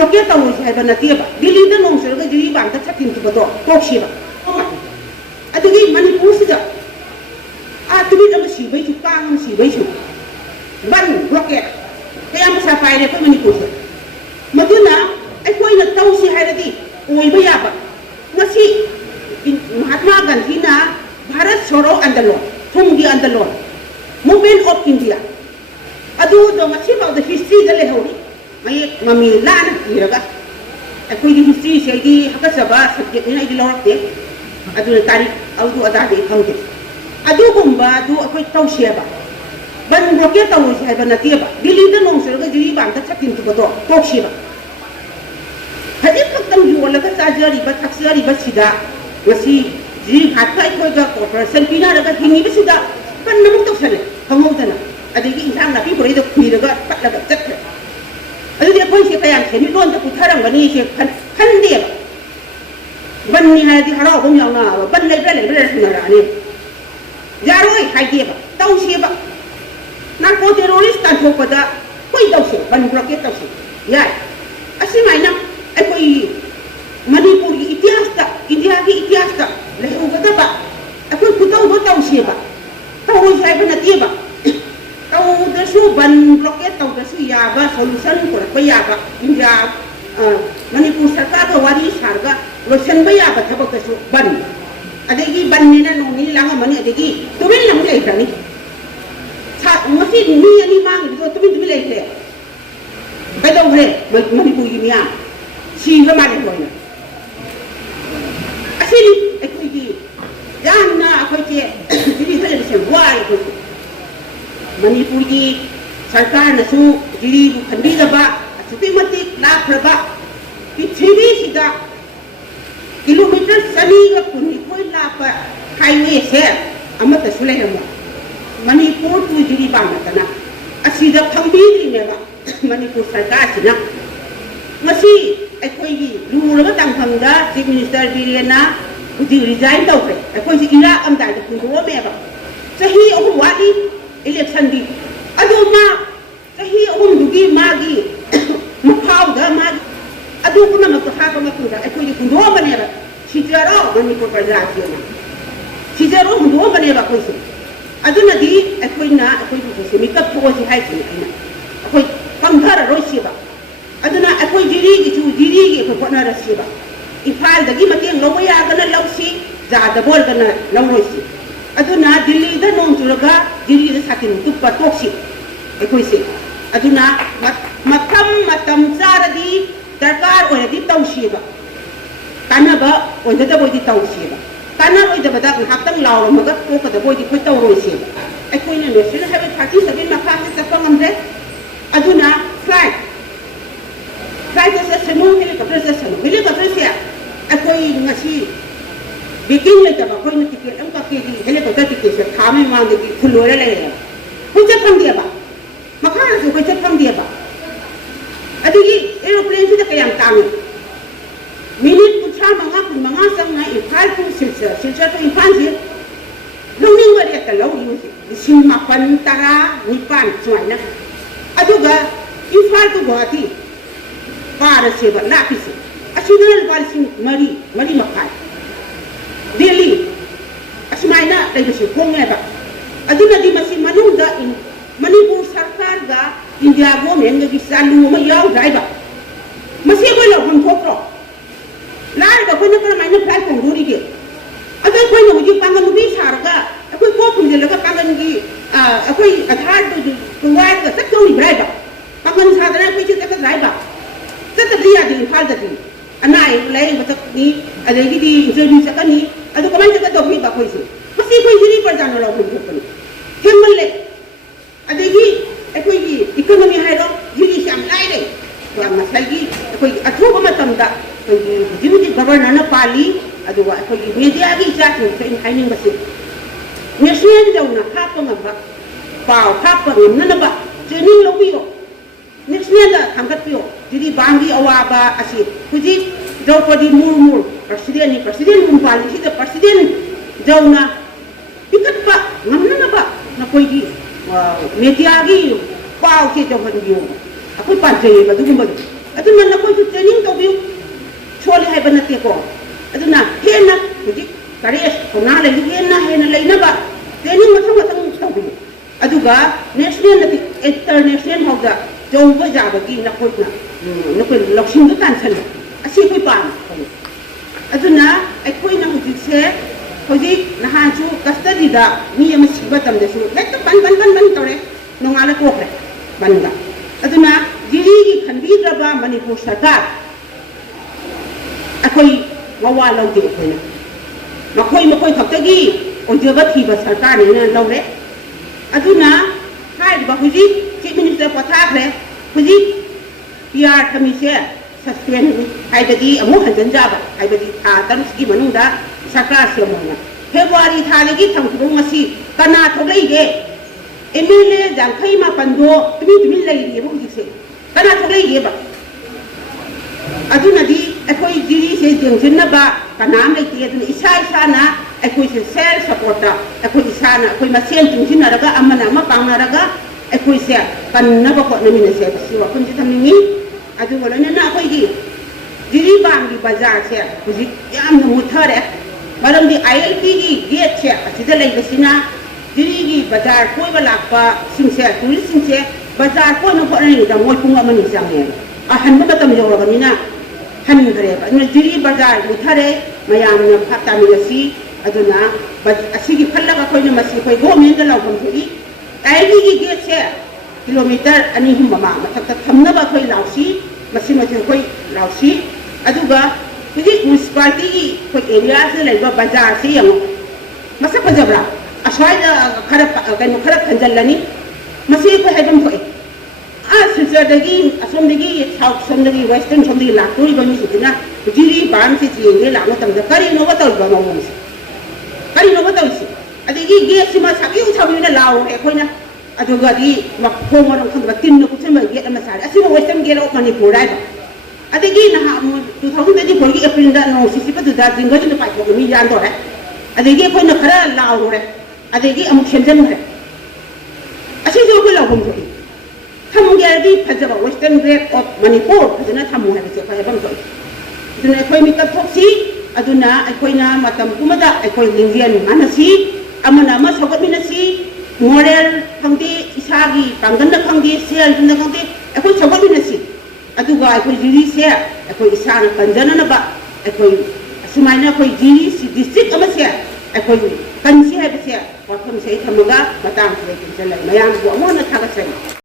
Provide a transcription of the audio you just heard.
Blockade तौर है नतीब दिल्ली नों चुरग जिरीबाम छत्तीन चुबदो तोक्सीब अदगी मणिपुर से तुम सिबैसु कांग सिबैसु बन ब्लॉकेट क्या मसा पाइरे अखोई मणिपुर से मदुना अखोइना तौसी हाइरदी ओइबा याबा ngasi Mahatma Gandhi na Bharat Choro Andolon Thumgi Andolon Movement of India adu do ngasi about the history da lehori mai mami lan kiraga akoi di history se di hakasaba subject ni di lorte adu tarikh adu ada de khangte adu gumba adu akoi tausiaba ban bloke tausi ba natiba dili da nong sirga jiri bang ta chatin tu bodo toksiba hadi khaktam yuolaga sajari ba thaksari ba sida ngasi ji hatka ikoi ga corporation pina daga hingi ba sida kan namuk tok sale khangodana adigi insang na pi puri da khui daga patlaga chatte adigi koi se kayang theni don da putharam gani se khan de ban ni ha di harau bom yaw na ban lai ba sunara ni jaroi hai de ba tau se ba narco terrorist tan thok pada koi tau se ban bloke tau se ya asimai na akoi Manipur ki इतिहास ta India ki इतिहास ta lehu kata ba akoi putau do tau se ba tau sai ba natie ba tau da su ban blockade tau da su ya ba solution ko ba ya ba India Manipur sarkar ka wari sarga solution ba ya ba thabak da su ban adegi ban ni na no ni langa mani adegi tumin lam le ta ni sa masi ni ani mang do tumin le le ba do re Manipur ki miya si ba ma le ko na asili ekoi di janna akoi ke jiri thale se wai ko Manipur ki sarkar na su jiri bu khandi da ba asuti mati la praba pithiri sida kilometer sani ga puni koi la pa highway se amata sule mo Manipur tu jiri ba mata na asida thambi ri me ba Manipur sarkar sina ngasi akoi gi lu ra tang phang da chief minister Birena uji resign tau kre akoi si ira am dai da kun ro me ba sahi ahum wali election di adu ma sahi ahum dugi ma gi mukhaw da ma adu kuna ma ka ha ka ma kun da akoi gi kun ro ba ne ba chijaro Manipur praja ki na chijaro kun ro ba ne ba koi si adu na di akoi na akoi ku si mikap ko si hai si na akoi kam thara ro si ba aduna akoi jiri gi ko na rasiba ifal dagi mateng lobo ya gana lausi za da bol gana laurosi aduna Delhi da nong tulaga jiri da satin tu patoksi akoi se aduna matam saradi darkar oi di tausiba kanaba oi da boy di tausiba kana oi da bada haktang law maga ko ka da boy di ko taurosi akoi ne national highway 37 ma ka se pangamre aduna flight se semu helicopter se semu helicopter se akoi ngasi bikin le ta ba koi na tiket am ka ke di helicopter tiket se thame ma de ki khulore le ko che phang dia ba makha su ko che phang dia ba adigi aeroplane se ka yang tang minute pucha manga sang na ifal pu silsa to ifan se longning ba dia ta lo yu se sim ma pan tara nipan choi na aduga ifal tu guwahati para se ba lapis asunal balsin mari makai Delhi asmaina dai se konge ba aduna di masi manung da in Manipur sarkar ga India government ga salu ma yaw dai ba masi ko lo hun ko lai ba ko na kala mai na plai ko duri ge adai ko na uji pangan bi sarga akoi ko kun de la ka pangan gi akoi athar du wai ga sak to ni brai ba pangan sadana ko chi ta ka dai ba Sata dia di hal tadi, anai lain betul ni, ada lagi di interview sekarang ni, ada kawan cakap tu ni bapak itu, mesti kau ini perjalanan lalu pun bukan, hemmal le, ada lagi, aku ini ekonomi hai dong, jadi siam lain le, kalau masalah lagi, aku atu kamu tahu tak, aku jadi governor na Pali, ada aku media lagi jatuh, saya ini masih, nasional jauh nak apa ngapa, pau apa ngapa nak, jadi lebih yo. Next year la tangkat pio jadi bangi awaba asi kuji Draupadi Murmu presiden umpali sida presiden jauna ikat pa ngamna ba na koi gi media gi pau ke jawan gi aku panjai ba dugum ba atu man na koi training तौबियु सोले है बनतेको अदुना हेना हुजी करेस कोना ले हेना लेनबा ट्रेनिंग मथं मथं तौबियु अदुगा नेशनल नति इंटरनेशनल होगा जोबा जाबगी नकोइना नकोइ लक्ष्मी तानसन असी कोइ पाम अदुना अखोइना हुजी से हुजी नहाजु कस्टडी दा मी अम सिबा तमदसु हेक्ट बन तोरे नोंगाला कोखरे बनगा अदुना जिरी की खंबीद्रबा मणिपुर सरकार अखोई मवा लौदे अखोइना मखोई खक्तगी ओजबा थीबा सरकार ने लौरे अदुना हाइबा हुजी चीफ मिनिस्टर पथाखरे हुजी पीआर थमीसे सस्पेंड हाइबदी अमु हंजन जाबा हाइबदी था तरुसकी मनुदा सरकार से मोना फेब्रुआरी थादगी थंखुबो ngasi kana थोगैगे एमएलए जांखै मापनदो तुमी लैरिए हुजिसे kana थोगैगे बा अदुनदी अखोई जिरी से जेंजिनबा कनाम लेते अदुन इसा अखोई से सेल्फ सपोर्ट अखोई इसाना अखोई मसेन तुंजिनरगा अमना अमा पांगनरगा अखोई से कन्नबा होनमिन से बसी वखन से थमिंगी अदु वलनना अखोई गी जिरी बांगी बाजार से हुजि यामन मुथरे मरमदी आईएलपी की गेट से असिदा लेबसिना जिरी की बाजार कोइबा लाकपा सिंसे टूरिस्ट सिंसे बाजार कोइनो होननि दा मोय पुंग अमनि जांगे अहनबा मतम जोरबनिना हनगरे जिरी बाजार मुथरे मयामन फातामिगसी अदुना असिगी फल्लगा कोइना मसी कोइ गवर्नमेंट लाउफम थोई आईएलपी की गेट से किलोमीटर अनि हुम मा मथक थमनबा कोइ लाउसी मसी मथि कोइ लाउसी अदुगा हुजी म्युनिसिपालिटी की कोइ एरिया से लेबा बाजार से यंगो मसक फजबरा असवाइदा खरा कनो खरा खंजलनी मसी कोइ हेदम थोई सिलचरदगी असोमदगी साउथ सोमदगी वेस्टर्न सोमदगी लाक्तोरी बनी सुदिना जिरी बाम से जिंगे लानो तमदा करिनो बतौबा मवंसे करिनो बतौसी अदगी गेट सिमा साबिउ साबिना लाओ एखोइना अदुगादी मखोम वरम खंदबा तिन्न कुचमा गेट अमा सारे असिबा वेस्टर्न गेट ऑफ मणिपुर राइबा अदगी नहा 2024 की अप्रैल दा नो सिसिपदुदा जिंगजिन पाइको मी यान दोरे अदगी एखोइना खरा लाओ रे अदगी अमुक सेंजन रे असी जो को लाओम थोई थमुगेदी फजबा वेस्टर्न गेट ऑफ मणिपुर फजना थमु है से फायबम थोई दुना एखोइ मिकप थोक्सी अदुना एखोइना मतम कुमदा एखोइ लिंजियन मानसी अमना मा सगतमिनसी मोरल खंदे इसागी पांगन खंदे सेल न खंदे एखोइ सगतमिनसी अदुगा एखोइ जिरी से एखोइ इसाना कंजननबा एखोइ असुमाइना एखोइ जिरी डिस्ट्रिक्ट अमा से एखोइ कंसी है बसे वफम से थमगा बताम से चलै मयाम गो मोना थागसै